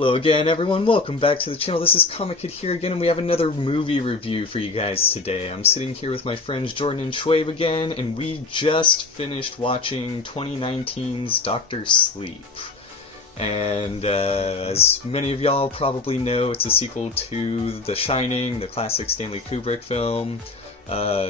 Hello again, everyone. Welcome back to the channel. This is Comic Kid here again, and we have another movie review for you guys today. I'm sitting here with my friends Jordan and Schwabe again, and we just finished watching 2019's Dr. Sleep. And as many of y'all probably know, it's a sequel to The Shining, the classic Stanley Kubrick film.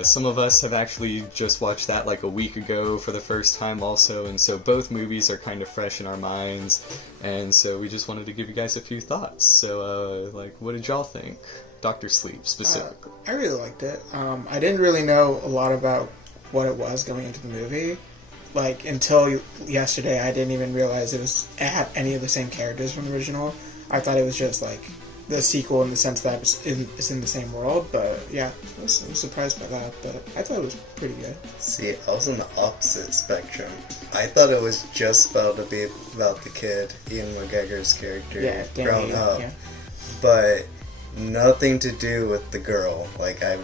Some of us have actually just watched that like a week ago for the first time also, and so both movies are kind of fresh in our minds, and so we just wanted to give you guys a few thoughts. So, what did y'all think? Dr. Sleep, specifically. I really liked it. I didn't really know a lot about what it was going into the movie. Until yesterday, I didn't even realize it had any of the same characters from the original. I thought it was just, the sequel in the sense that it's in the same world, but yeah, I was surprised by that, but I thought it was pretty good. See, I was on the opposite spectrum. I thought it was just about to be about the kid, Ian McGregor's character, grown up, but nothing to do with the girl. I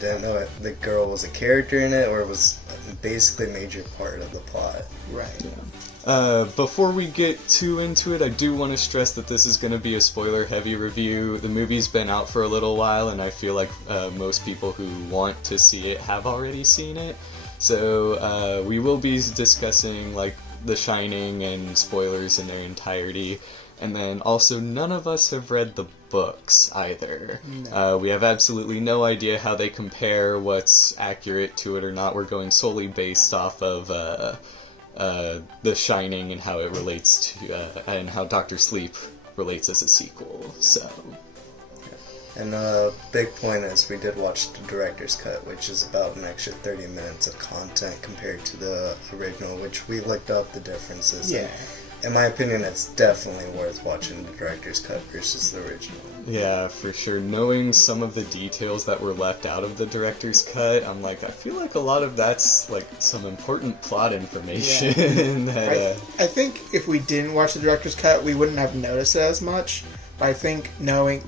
didn't know if the girl was a character in it, or it was basically a major part of the plot. Right. Yeah. Before we get too into it, I do want to stress that this is going to be a spoiler-heavy review. The movie's been out for a little while, and I feel like most people who want to see it have already seen it. So we will be discussing The Shining and spoilers in their entirety. And then also, none of us have read the books either. No. We have absolutely no idea how they compare, what's accurate to it or not. We're going solely based off of The Shining and how it relates to, and how Dr. Sleep relates as a sequel, so. And a big point is we did watch the director's cut, which is about an extra 30 minutes of content compared to the original, which we looked up the differences. Yeah. In my opinion, it's definitely worth watching the director's cut versus the original. Yeah, for sure. Knowing some of the details that were left out of the director's cut, I'm I feel like a lot of that's some important plot information. Yeah. I think if we didn't watch the director's cut, we wouldn't have noticed it as much. But I think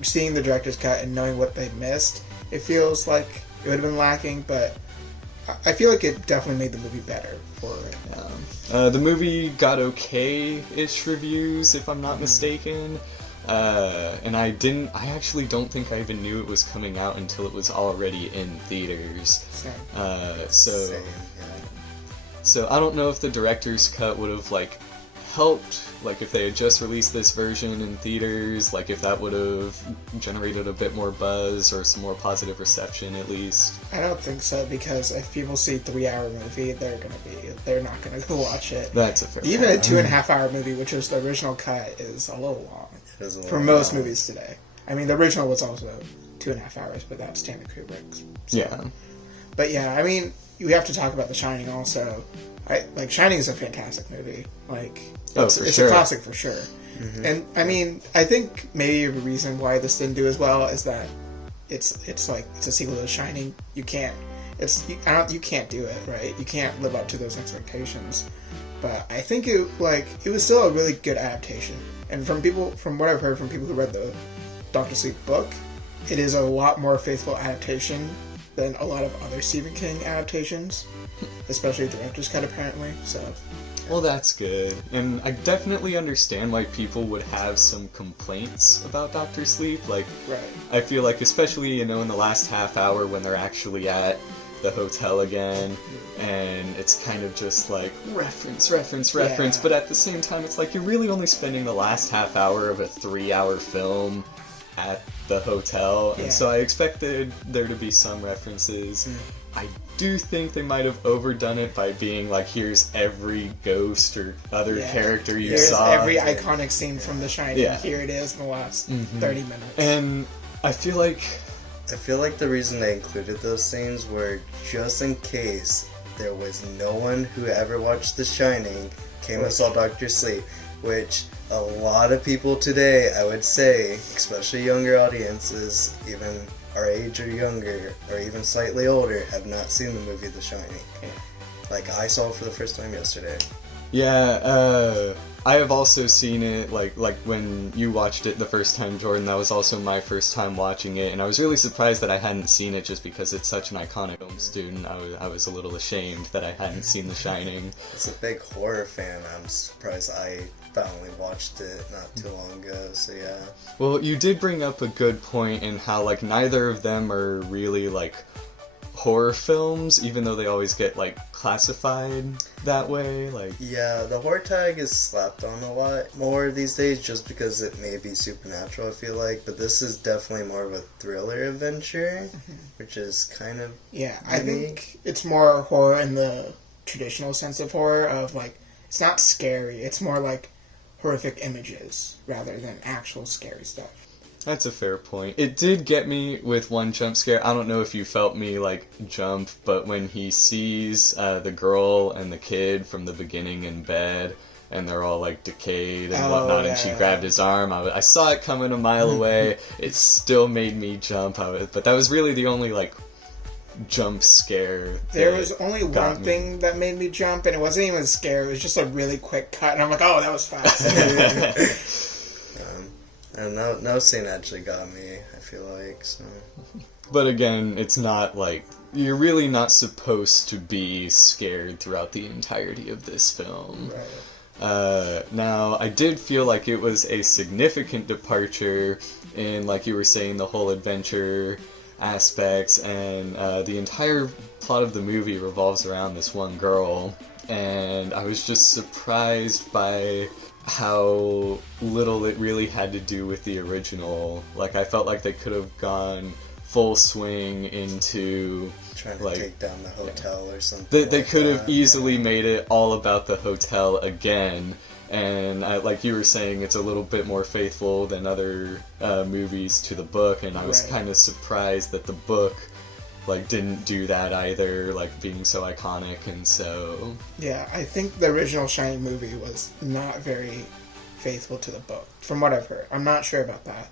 seeing the director's cut and knowing what they missed, it feels like it would have been lacking, but I feel like it definitely made the movie better for it. Yeah. The movie got okay-ish reviews, if I'm not mistaken. And I actually don't think I even knew it was coming out until it was already in theaters. Same. Same, yeah. So I don't know if the director's cut would have helped, if they had just released this version in theaters, if that would have generated a bit more buzz or some more positive reception at least. I don't think so, because if people see a 3-hour movie, they're not gonna go watch it. That's a fair point. Even a 2.5-hour movie, which was the original cut, is a little long for most movies today. I mean, the original was also 2.5 hours, but that's Stanley Kubrick's. So. Yeah. But yeah, I mean, we have to talk about The Shining also. Shining is a fantastic movie. It's a classic for sure. Mm-hmm. And I mean, I think maybe a reason why this didn't do as well is that it's a sequel to The Shining. You can't do it, right? You can't live up to those expectations. But I think it was still a really good adaptation. And from what I've heard from people who read the Dr. Sleep book, it is a lot more faithful adaptation than a lot of other Stephen King adaptations, especially the director's cut apparently. So. Well, that's good. And I definitely understand why people would have some complaints about Dr. Sleep. Right. I feel especially, in the last half hour when they're actually at the hotel again, and it's kind of just reference, yeah. but at the same time, it's you're really only spending the last half hour of a 3-hour film at the hotel, and so I expected there to be some references. I do think they might have overdone it by being here's every ghost or other character you saw. Here's every iconic scene from The Shining. Yeah. Here it is in the last 30 minutes. And I feel the reason they included those scenes were just in case there was no one who ever watched The Shining came and saw Dr. Sleep, which a lot of people today, I would say, especially younger audiences, even our age or younger, or even slightly older, have not seen the movie The Shining. I saw it for the first time yesterday. Yeah, I have also seen it, when you watched it the first time, Jordan, that was also my first time watching it, and I was really surprised that I hadn't seen it just because it's such an iconic film student. I was a little ashamed that I hadn't seen The Shining. As a big horror fan, I'm surprised I I only watched it not too long ago, so yeah. Well, you did bring up a good point in how, like, neither of them are really, like, horror films, even though they always get, like, classified that way, like... Yeah, the horror tag is slapped on a lot more these days just because it may be supernatural, I feel like, but this is definitely more of a thriller adventure, which is kind of Yeah, unique. I think it's more horror in the traditional sense of horror, of, like, it's not scary, it's more like horrific images rather than actual scary stuff. That's a fair point. It did get me with one jump scare. I don't know if you felt me, like, jump, but when he sees the girl and the kid from the beginning in bed, and they're all, like, decayed and whatnot, and she grabbed his arm, I saw it coming a mile away. It still made me jump. But that was really the only, like, jump scare. There was only one thing that made me jump, and it wasn't even a scare, it was just a really quick cut, and I'm like, oh, that was fast. And no scene actually got me, I feel like, so... But again, it's not like... You're really not supposed to be scared throughout the entirety of this film. Right. Now, I did feel like it was a significant departure in, like you were saying, the whole adventure aspects, and the entire plot of the movie revolves around this one girl, and I was just surprised by how little it really had to do with the original. Like, I felt like they could have gone full swing into trying to like, take down the hotel or something. They could have easily made it all about the hotel again, and like you were saying, it's a little bit more faithful than other movies to the book, and I was kind of surprised that the book like didn't do that either, like being so iconic. And so yeah, I think the original Shining movie was not very faithful to the book, from what I've heard. I'm not sure about that.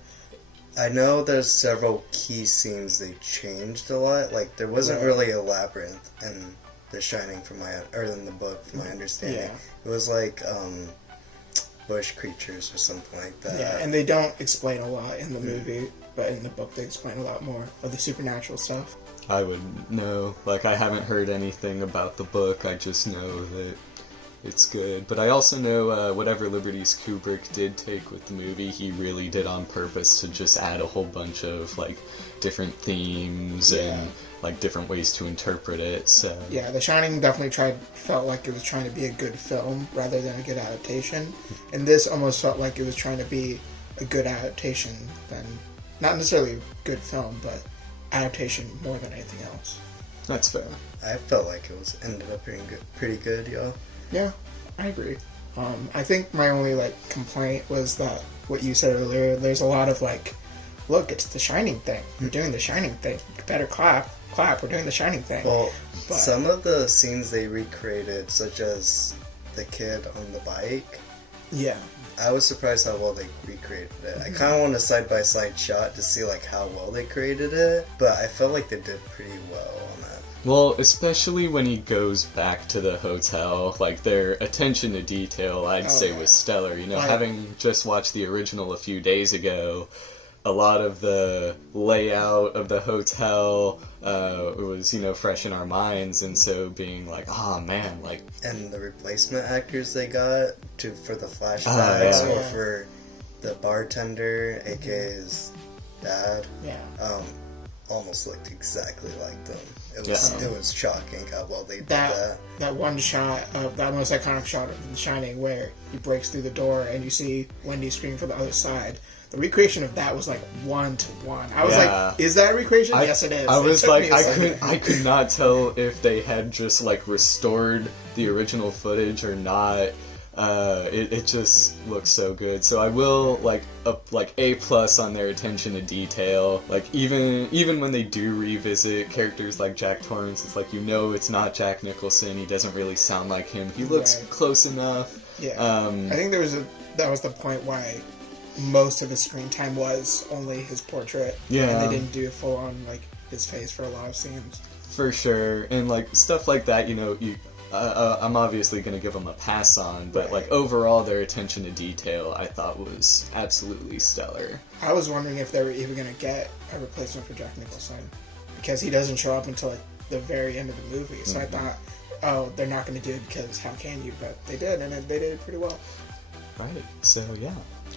I know there's several key scenes they changed a lot. Like, there wasn't really a labyrinth in The Shining in the book, from my understanding. Yeah. It was like bush creatures or something like that. Yeah, and they don't explain a lot in the movie, but in the book they explain a lot more of the supernatural stuff. I would know. Like, I haven't heard anything about the book. I just know that it's good. But I also know whatever liberties Kubrick did take with the movie, he really did on purpose to just add a whole bunch of, like, different themes and, like, different ways to interpret it, so... Yeah, The Shining definitely felt like it was trying to be a good film rather than a good adaptation. And this almost felt like it was trying to be a good adaptation than... Not necessarily a good film, but adaptation more than anything else. That's fair. I felt like it ended up being pretty good, y'all. Yeah, I agree. I think my only complaint was that what you said earlier. There's a lot of look, it's the Shining thing. We're doing the Shining thing. You better clap. We're doing the Shining thing. Well, some of the scenes they recreated, such as the kid on the bike. Yeah. I was surprised how well they recreated it. I kind of want a side-by-side shot to see how well they created it, but I felt like they did pretty well on that. Well, especially when he goes back to the hotel, their attention to detail, I'd say, was stellar. You know, having just watched the original a few days ago, a lot of the layout of the hotel was, fresh in our minds, and so being oh man, And the replacement actors they got for the flashbacks or for the bartender, aka his dad, almost looked exactly like them. It was shocking how well they did that. That one shot of that most iconic shot of The Shining where he breaks through the door and you see Wendy scream from the other side. The recreation of that was 1-to-1. I was like, is that a recreation? Yes, it is. I was I could not tell if they had just restored the original footage or not. It just looks so good. So I will A+ on their attention to detail. Even when they do revisit characters like Jack Torrance, it's it's not Jack Nicholson. He doesn't really sound like him. He looks close enough. Yeah. I think that was the point why most of his screen time was only his portrait. Yeah. And they didn't do full on his face for a lot of scenes. For sure. And stuff like that, I'm obviously going to give them a pass on, but overall their attention to detail I thought was absolutely stellar. I was wondering if they were even going to get a replacement for Jack Nicholson, because he doesn't show up until the very end of the movie. So I thought, they're not going to do it because how can you? But they did, and they did it pretty well. Right. So yeah.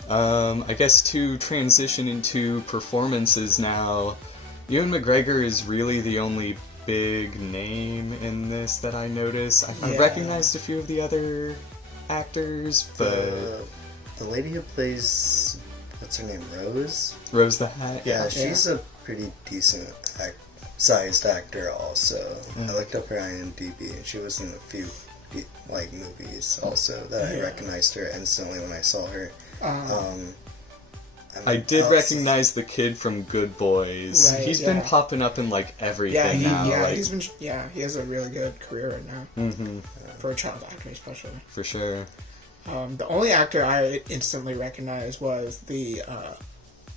I guess to transition into performances now, Ewan McGregor is really the only big name in this that I notice. I recognized a few of the other actors, but the lady who plays, what's her name, Rose the Hat. Yeah, she's a pretty decent sized actor also. I looked up her IMDb and she was in a few movies also that I recognized her instantly when I saw her. I did recognize the kid from Good Boys. Right, He's been popping up in everything now. He has a really good career right now. For a child actor especially. For sure. The only actor I instantly recognized was the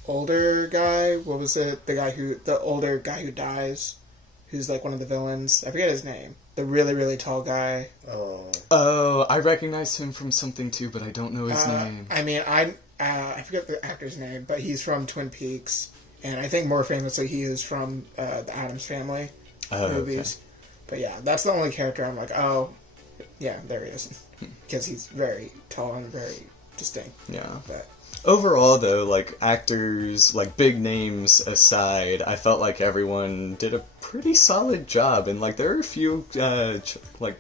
older guy. What was it? The older guy who dies, who's like one of the villains. I forget his name. The really, really tall guy. Oh, I recognized him from something too, but I don't know his name. I mean, I forget the actor's name, but he's from Twin Peaks, and I think more famously he is from the Addams Family movies. Okay. But yeah, that's the only character I'm like, oh, yeah, there he is, because he's very tall and very distinct. Yeah. But overall, though, actors, big names aside, I felt like everyone did a pretty solid job, and there are a few,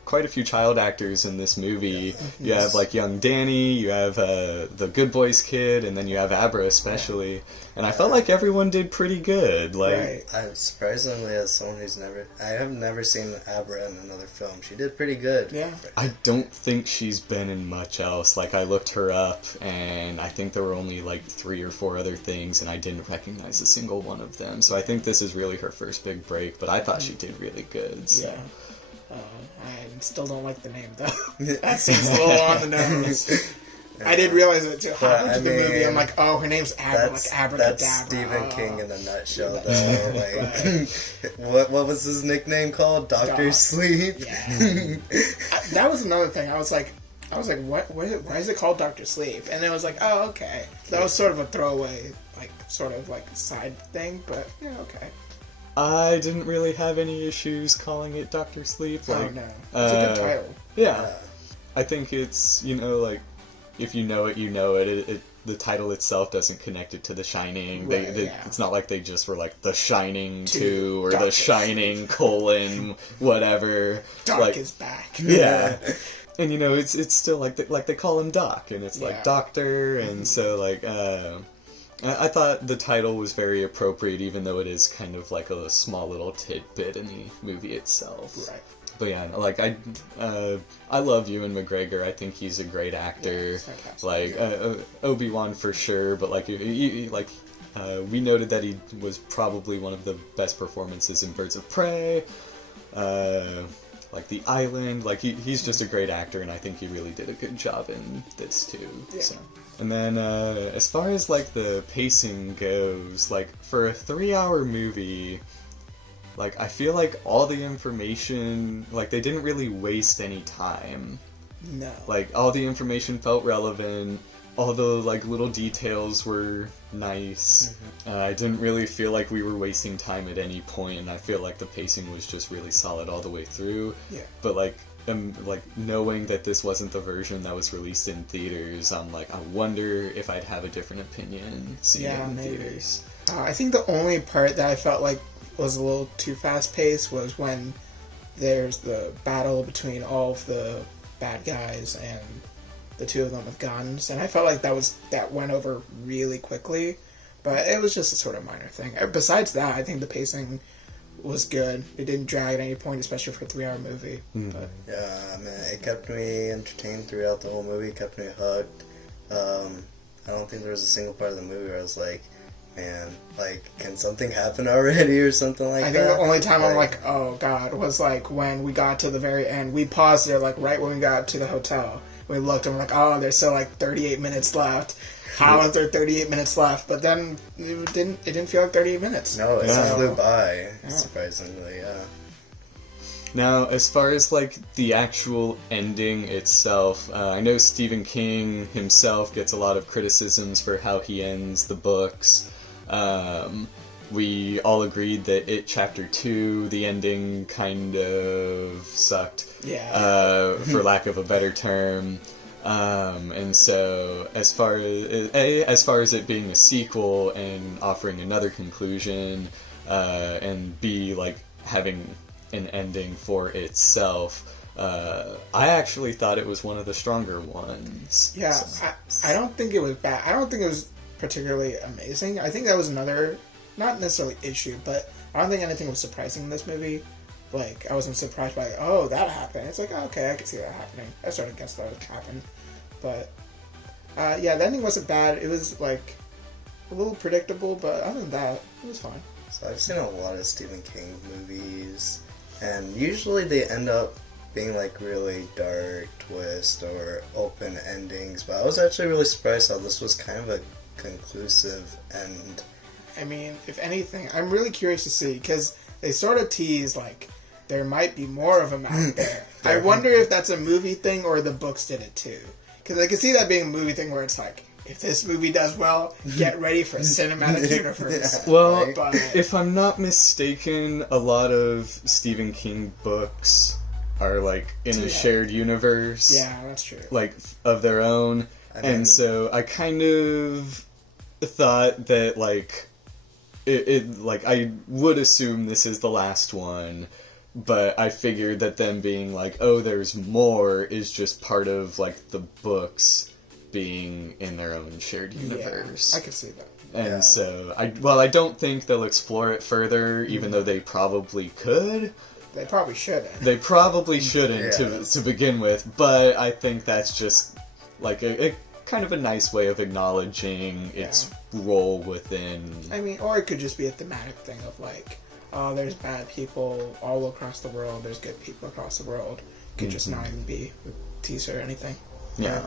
quite a few child actors in this movie. You have young Danny, you have the Good Boys kid, and then you have Abra especially. And I felt like everyone did pretty good. I'm surprisingly, as someone I have never seen Abra in another film. She did pretty good. Yeah. I don't think she's been in much else. I looked her up, and I think there were only 3 or 4 other things, and I didn't recognize a single one of them. So I think this is really her first big break, but I thought she did really good. So. Yeah. I still don't like the name, though. That seems a little on the nose. I did realize it too. Halfway through the movie, I'm like, oh, her name's Abra, Abracadabra. That's Stephen King in a nutshell, though. What was his nickname called? Dr. Sleep? Yeah. That was another thing. I was like, what? Why is it called Dr. Sleep? And it was like, oh, okay. That was sort of a throwaway, side thing, but yeah, okay. I didn't really have any issues calling it Dr. Sleep. Oh, no. It's a good title. Yeah. I think it's, if you know it, you know it. The title itself doesn't connect it to The Shining. Right, It's not like they just were The Shining 2 or Dark The Shining : whatever. Dark is back. Yeah. And it's still they call him Doc, and it's Doctor, and so I thought the title was very appropriate, even though it is kind of a small little tidbit in the movie itself. Right. But yeah, I love Ewan McGregor. I think he's a great actor. Yeah, Obi-Wan for sure, but we noted that he was probably one of the best performances in Birds of Prey. The Island, he's just a great actor, and I think he really did a good job in this too. Yeah. So. And then as far as the pacing goes, for a 3-hour movie, I feel all the information, they didn't really waste any time. No. All the information felt relevant. All the little details were nice. I didn't really feel like we were wasting time at any point, and I feel the pacing was just really solid all the way through. Yeah. But knowing that this wasn't the version that was released in theaters, I'm I wonder if I'd have a different opinion seeing it in theaters. I think the only part that I felt was a little too fast paced was when there's the battle between all of the bad guys and the two of them with guns, and I felt that went over really quickly, but it was just a sort of minor thing. Besides that, I think the pacing was good. It didn't drag at any point, especially for a 3-hour movie. But yeah, man, it kept me entertained throughout the whole movie. It kept me hooked. I don't think there was a single part of the movie where I was like, man, can something happen already or something like that? I think the only time I'm like, oh god, was when we got to the very end. We paused there, right when we got to the hotel. We looked and we're like, oh, there's still 38 minutes left. How is there 38 minutes left? But then it didn't feel like 38 minutes. No, it flew by, surprisingly, yeah. Now, as far as the actual ending itself, I know Stephen King himself gets a lot of criticisms for how he ends the books. We all agreed that It Chapter 2, the ending kind of sucked, yeah. For lack of a better term. And so, as far as it being a sequel and offering another conclusion, and B, like having an ending for itself, I actually thought it was one of the stronger ones. Yeah, So. I don't think it was bad. I don't think it was particularly amazing. I think that was another, not necessarily issue, but I don't think anything was surprising in this movie. Like, I wasn't surprised by, oh, that happened. It's like, oh, okay, I can see that happening. I sort of guessed that would happen. But, yeah, the ending wasn't bad. It was, like, a little predictable, but other than that, it was fine. So I've seen a lot of Stephen King movies, and usually they end up being, like, really dark twist or open endings, but I was actually really surprised how this was kind of a conclusive end. I mean, if anything, I'm really curious to see, because they sort of tease, like, there might be more of them out there. I wonder if that's a movie thing or the books did it too. Because I can see that being a movie thing where it's like, if this movie does well, get ready for a cinematic universe. Yeah. Well, But if I'm not mistaken, a lot of Stephen King books are like in a shared universe. yeah, that's true. Like of their own. And so I kind of thought that like it like I would assume this is the last one, but I figured that them being like, oh, there's more is just part of like the books being in their own shared universe. Yeah, I could see that. And so I don't think they'll explore it further, even though they probably could. They probably shouldn't. They probably shouldn't to begin with, but I think that's just like a kind of a nice way of acknowledging its role within. I mean, or it could just be a thematic thing of like, oh, there's bad people all across the world, there's good people across the world. It could just not even be a teaser or anything. Yeah.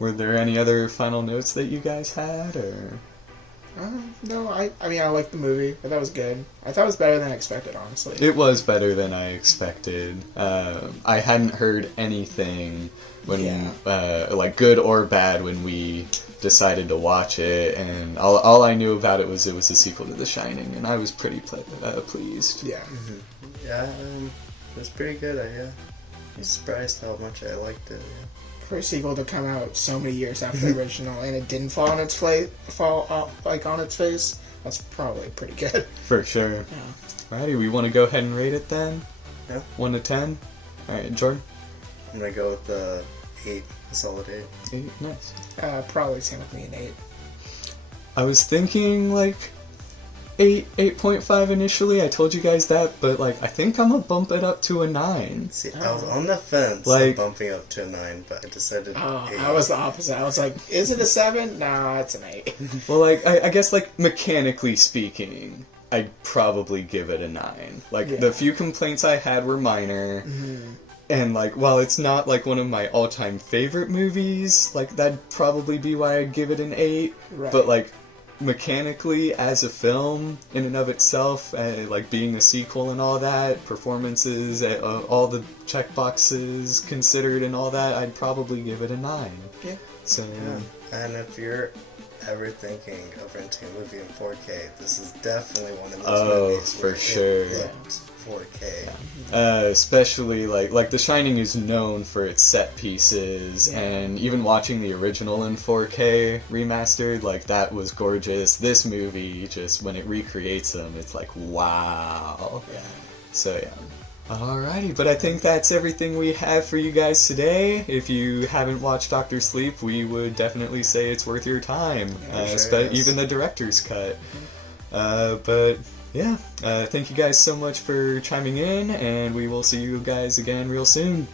Were there any other final notes that you guys had, or? No, I mean, I liked the movie. I thought it was good. I thought it was better than I expected, honestly. It was better than I expected. I hadn't heard anything when, like good or bad, when we decided to watch it, and all I knew about it was a sequel to The Shining, and I was pretty pleased. Yeah. Yeah, it was pretty good. I was surprised how much I liked it. Yeah. For a sequel to come out so many years after the original, and it didn't fall on its face, that's probably pretty good. For sure. Yeah. Alrighty, we want to go ahead and rate it then? Yeah. 1 to 10? Alright, Jordan? I'm gonna go with the 8, a solid 8. 8, nice. Probably same with me, an 8. I was thinking like 8.5 initially. I told you guys that, but like I think I'm gonna bump it up to a 9. See, I was on the fence Like- of bumping up to a 9, but I decided 8. I was the opposite. I was like, is it a 7? Nah, it's an 8. Well, like I guess like mechanically speaking, I'd probably give it a 9. Like the few complaints I had were minor. And like, while it's not like one of my all-time favorite movies, like that'd probably be why I'd give it an 8. Right. But like mechanically as a film in and of itself, like being a sequel and all that, performances, all the check boxes considered and all that, I'd probably give it a 9. Yeah. So And if you're ever thinking of renting a movie in 4K, this is definitely one of those movies for where sure. it looks 4K. especially like The Shining is known for its set pieces, and even watching the original in 4K remastered, like that was gorgeous. This movie, just when it recreates them, it's like wow. Yeah. So yeah. Alrighty, but I think that's everything we have for you guys today. If you haven't watched Dr. Sleep, we would definitely say it's worth your time, even the director's cut. But yeah, thank you guys so much for chiming in, and we will see you guys again real soon.